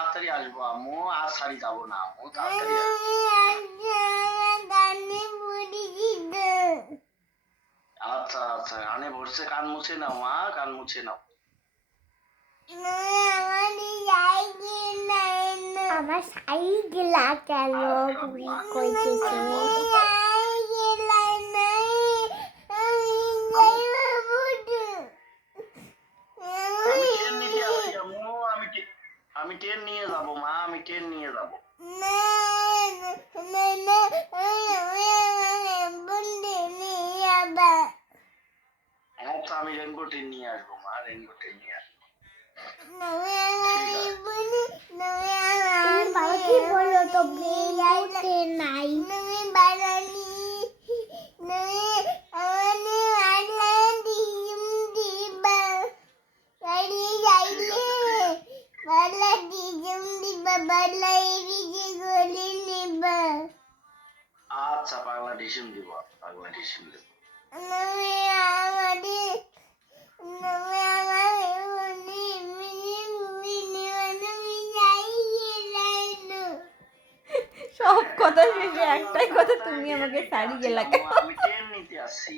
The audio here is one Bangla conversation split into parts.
তাড়াতাড়ি আসবো আম্মু, আর সারি যাবো না আম্মু, তাড়াতাড়ি আসবো। আচ্ছা আচ্ছা, কানে ভরছে, কান মুছে নাও মা, কান মুছে নাও। আমার সাইকেল কেন কইতেছে আমি ট্রেন নিতে আসছি আম্মু, আমি ট্রেন নিয়ে যাবো মা, আমি ট্রেন নিয়ে যাবো। আচ্ছা আমি রেনবো ট্রেন নিয়ে আসবো মা, রেনবো ট্রেন নিয়ে আসবো। বাবাকে বলো তো বেলতে নাই আচ্ছা পাগলা ডিসিম দিব, পাগলা ডিসিম দিব। সব কথা শেষে একটাই কথা, তুমি আমাকে শাড়ি গেলা কেন? আমি ট্রেন নিতে আসছি।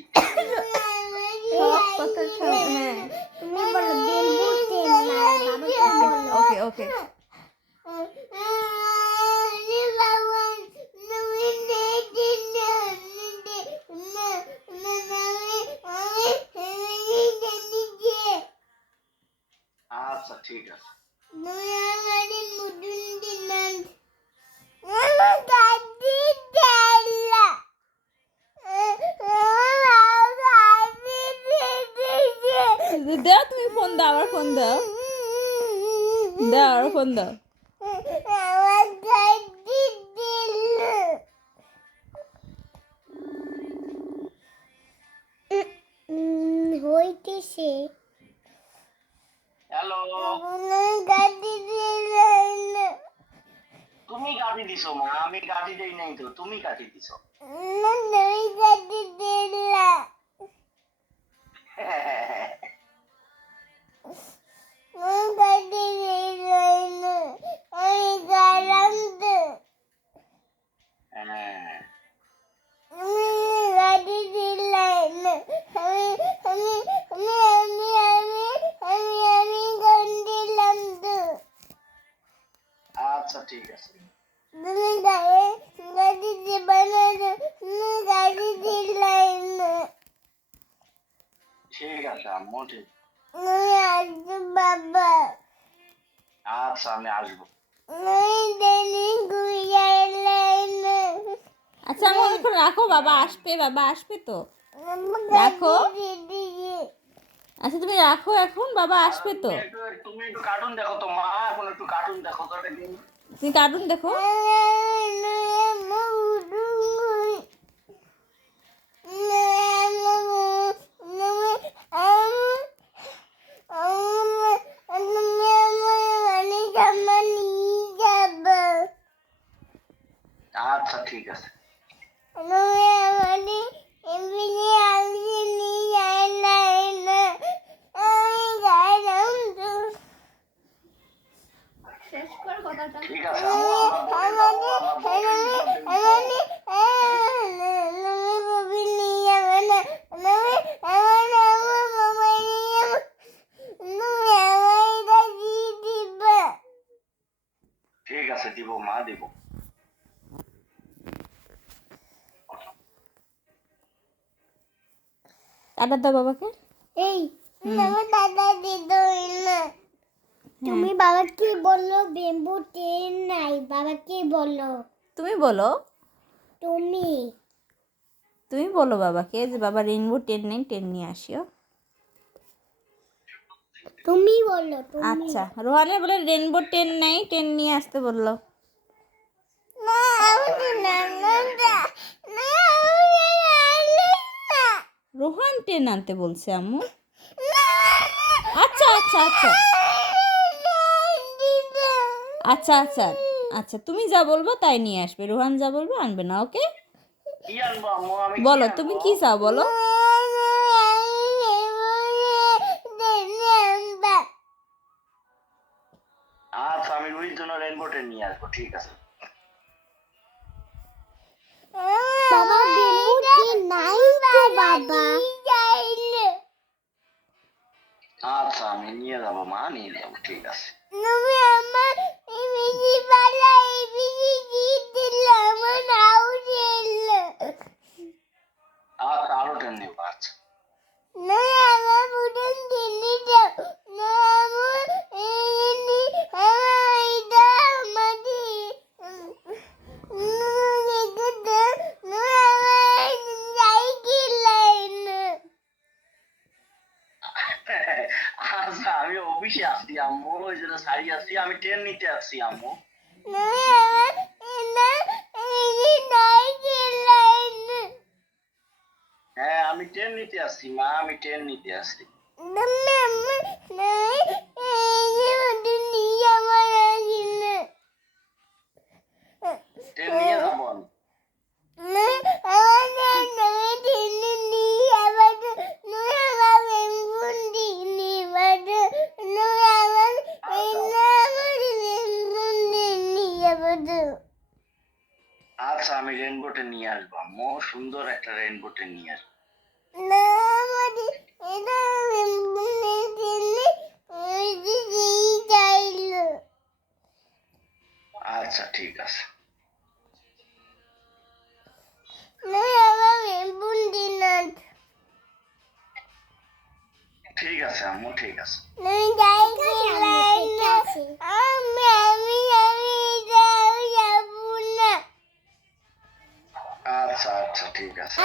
সব কথা সব, হ্যাঁ তুমি বলো বেলতে নাই বাবাকে বলো ওকে ওকে। আচ্ছা ঠিক আছে। দাও তুমি ফোন দাও, আবার ফোন দাও, দাও আবার ফোন দাও। হইতেছে হ্যালো, তুমি গাড়ি দিছো মা, আমি গাড়ি দেই নাই তো, তুমি গাড়ি দিছো। হ্যাঁ আচ্ছা ঠিক আছে। ঠিক আছে আম্মু, ঠিক। বাবা আচ্ছা আমি আসবো। আচ্ছা আমি এখন রাখো, বাবা আসবে, বাবা আসবে তো, রাখো। আচ্ছা তুমি রাখো এখন, বাবা আসবে তো। তুমি একটু কার্টুন দেখো তো মা, এখন একটু কার্টুন দেখো তো দেখি। তুমি কার্টুন দেখো। আচ্ছা ঠিক আছে। শেষ কর কথাটা ঠিক আছে আম্মু, আমরা বলে যাবো, আমরা বলে ঠিক আছে, দিব মা, দিব। টাটা দাও বাবাকে। এই দাদা দিদ তুমি বাবাকে বললো বেম্বু ট্রেন নাই বাবাকে বললো তুমি বলো, তুমি তুমি বলো বাবাকে যে বাবা রেইনবো টেন নেই, টেন নিয়ে আসিও। তুমি বললো তুমি আচ্ছা রোহানের বলে রেইনবো টেন নাই, টেন নিয়ে আসতে বললো। রোহান টেন আনতে বলছে আম্মু। আচ্ছা আচ্ছা আচ্ছা আচ্ছা আচ্ছা আচ্ছা, তুমি যা বলবো তাই নিয়ে আসবে, রোহান যা বলবো আনবে না, ওকে? কি আনবো আম্মু, আমি কি বলো আনবো? তুমি কি চাও বলো। আচ্ছা আমি রুহির জন্য নিয়ে আসবো, ঠিক আছে। বাবা বেম্বু ট্রেন নাই তো বাবা। আচ্ছা আমি নিয়ে যাবো মা, নিয়ে যাবো, ঠিক আছে। তুমি আমার ইমিজি পালা ইমিজি দিল আমার নাও দিল। আচ্ছা আরো ট্রেন নিবো, আচ্ছা। না আমার বুড়ন দিল্লি যাও। না আমার আমার এটা আমাদি আচ্ছা আমি অফিসে আসছি আম্মু, ওই জন্য শাড়ি আসছি, আমি ট্রেন নিতে আসছি আম্মু। হ্যাঁ আমি ট্রেন নিতে আসছি মা, আমি ট্রেন নিতে আসছি। ট্রেন নিয়ে যাবো আমি। আচ্ছা আমি রেনবোটে নিয়ে আসবো আম্মু, সুন্দর একটা রেনবোটে নিয়ে আসবো। আচ্ছা ঠিক আছে। ঠিক আছে আম্মু, ঠিক আছে। আচ্ছা আচ্ছা ঠিক আছে।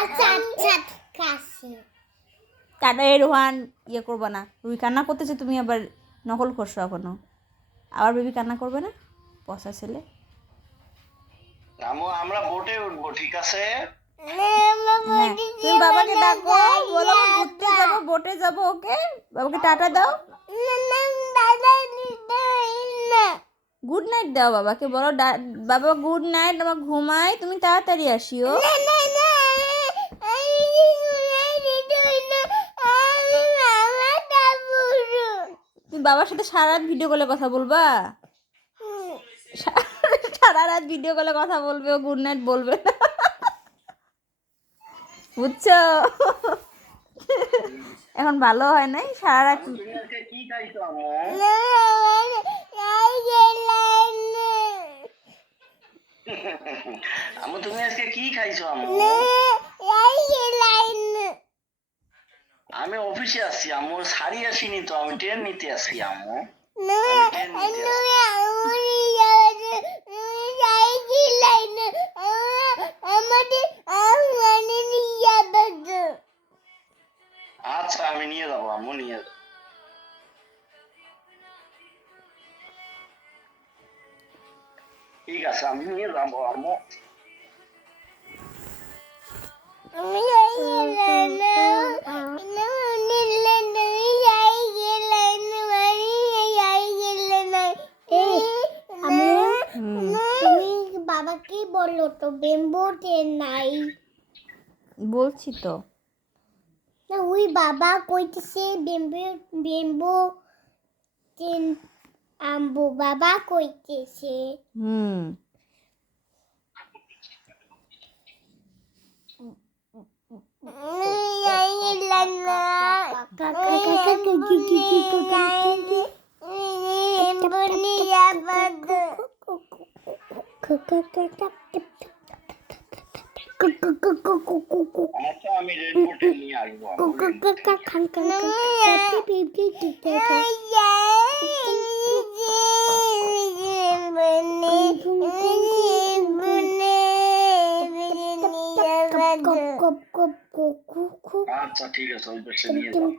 কাটা এই রোহান ইয়ে করবে না, রুই কান্না করতেছে, তুমি আবার নকল করছো এখনো। আবার বেবি কান্না করবে না, পচা ছেলে। আম্মু আমরা বোটে উঠবো, ঠিক আছে। হ্যাঁ তুমি বাবাকে ডাকো, বলো ঘুরতে যাবো, বোটে যাবো, ওকে বাবাকে টাটা দাও, গুড নাইট দাও বাবাকে, বলো বাবা গুড নাইট, আমার ঘুমাই, তুমি তাড়াতাড়ি আসিও। তুমি বাবার সাথে সারা রাত ভিডিও কলে কথা বলবা, সারা রাত ভিডিও কলে কথা বলবে, ও গুড নাইট বলবে না, বুঝছো? এখন ভালো হয় নাই, সারা রাত। তুমি আজকে কি খাইছো আম্মু? আম্মু তুমি আজকে কি খাইছো আম্মু? আমি অফিসে আসছি আম্মু, শাড়ি আসিনি তো, আমি ট্রেন নিতে আসছি আম্মু। আচ্ছা আমি নিয়ে যাবো আম্মু, নিয়ে যাবো। ঠিক আছে আমি নিয়ে যাবো আম্মু। তুমি বাবাকে বললো তো বেম্বু ট্রেন নাই। বলছি তো। না ওই বাবা কইতেছে বেম্বু বেম্বু ট্রেন আম্বু বাবা কইতেছে। আচ্ছা আমি রেনবোটে নিয়ে আসবো আম্মু। আচ্ছা ঠিক আছে, ওই পাশে নিয়ে যাবো।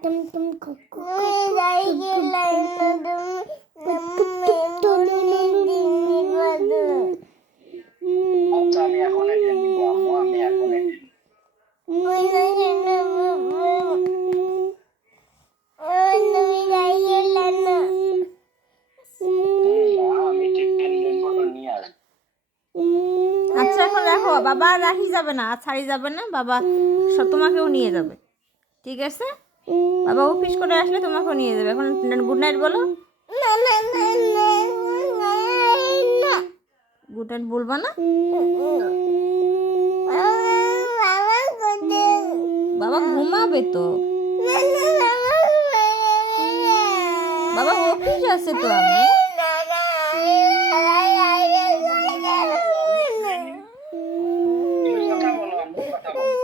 আচ্ছা আমি এখন ট্রেন নিবো আম্মু, আমি এখন আমি ট্রেন রেনবোটে নিয়ে আসবো। আচ্ছা এখন রাখো, বাবা আর রাখি যাবে না, আর ছাড়ি যাবে না, বাবা তোমাকেও নিয়ে যাবে, ঠিক আছে? বাবা অফিস করে আসলে তোমাকেও নিয়ে যাবে। এখন গুড নাইট বলো। গুড নাইট বলবা না? বাবা কোথায়? বাবা ঘুমাবে তো, বাবা অফিস আছে তো। আমি তুমি কথা বলো আম্মু, কথা বলো।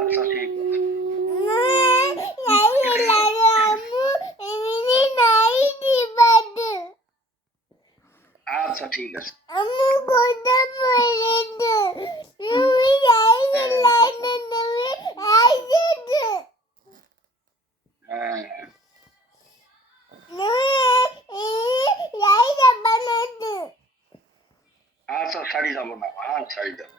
আচ্ছা ঠিক আছে, আচ্ছা ঠিক আছে। হ্যাঁ আচ্ছা শাড়ি যাবো না মা, শাড়ি যাবো।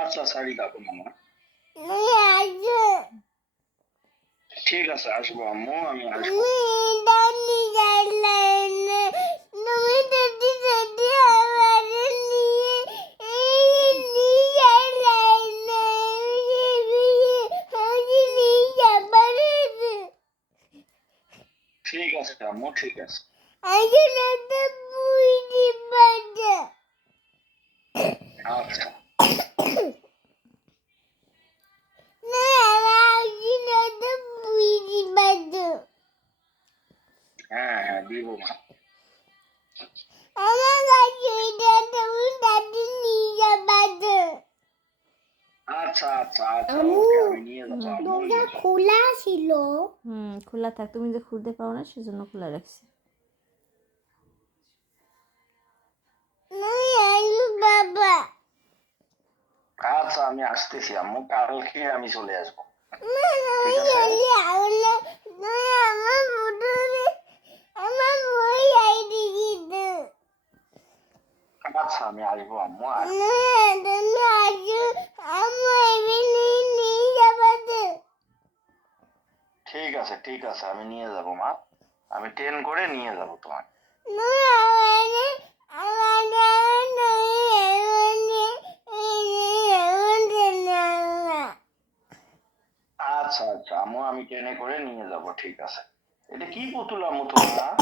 আচ্ছা শাড়ি যাবো না মা। ঠিক আছে আসবো আম্মু, আমি আসবো। ঠিক আছে আম্মু, ঠিক আছে। আচ্ছা হ্যাঁ হ্যাঁ দিব মা। আচ্ছা আচ্ছা আচ্ছা ওকে, আমি নিয়ে যাবো আম্মু, নিয়ে যাবো। খোলা ছিল। খোলা থাক, তুমি যে খুলতে পারো না সেজন্য খোলা রাখছি। বাবা আচ্ছা আমি আসতেছি আম্মু, কালকে আমি চলে আসবো। ঠিক আছে আচ্ছা আমি আসবো আম্মু, আসবো। ঠিক আছে আমি নিয়ে যাবো মা, আমি ট্রেন করে নিয়ে যাবো তোমাকে। আচ্ছা আচ্ছা আম্মু, আমি ট্রেনে করে নিয়ে যাবো, ঠিক আছে। এটা কি পুতুল আম্মু তোমার?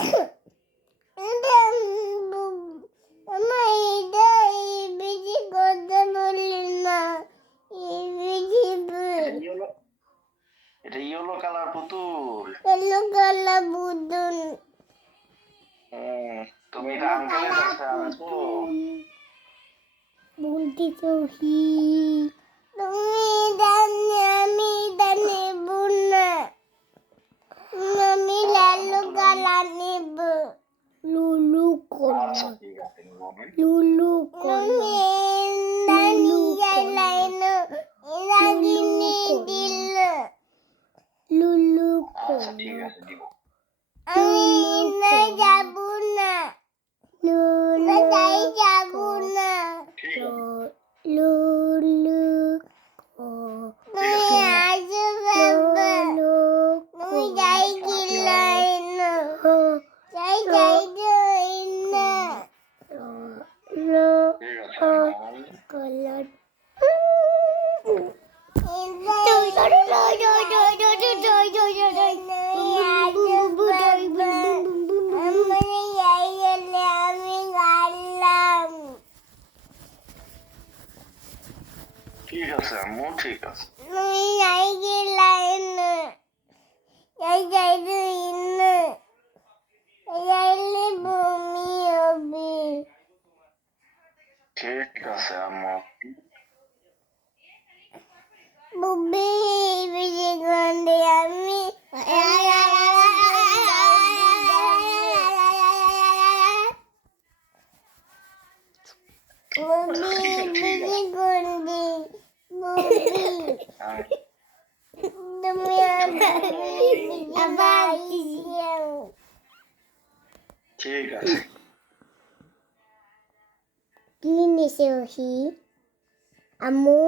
এটা ইয়েলো কালার পুতুল। তুমি এটা আঙ্কেলের কাছে আনছো? বলতে চহি তুমি জানি আমি জানিব না, আমি লালু গালা নেব। লুলু আচ্ছা কোন ঠিক আছে নিবো আমি। লুলু কোন নানি লাইন রাগিনী দিল লুলু আচ্ছা কোন ঠিক আছে দিব। আমি না যাব না, লুলু যাব না। ঠিক আছে লুলু ঠিক আছে তুমি যাই গিলাইন যাই যাই না ঠিক আছে আম্মু। কলার ঠিক আছে আম্মু, ঠিক আছে। ঠিক আছে আম্মু। Bobby, bisa ganti ami. Bobby, bisa ganti. Bobby, হ্যাঁ, demi apa siang? ঠিক আছে। Ini Sohi, Amu,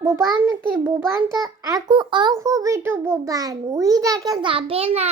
বোবান কি বোবানটা এখন অল্প একটু বোবান ওই দেখে যাবে না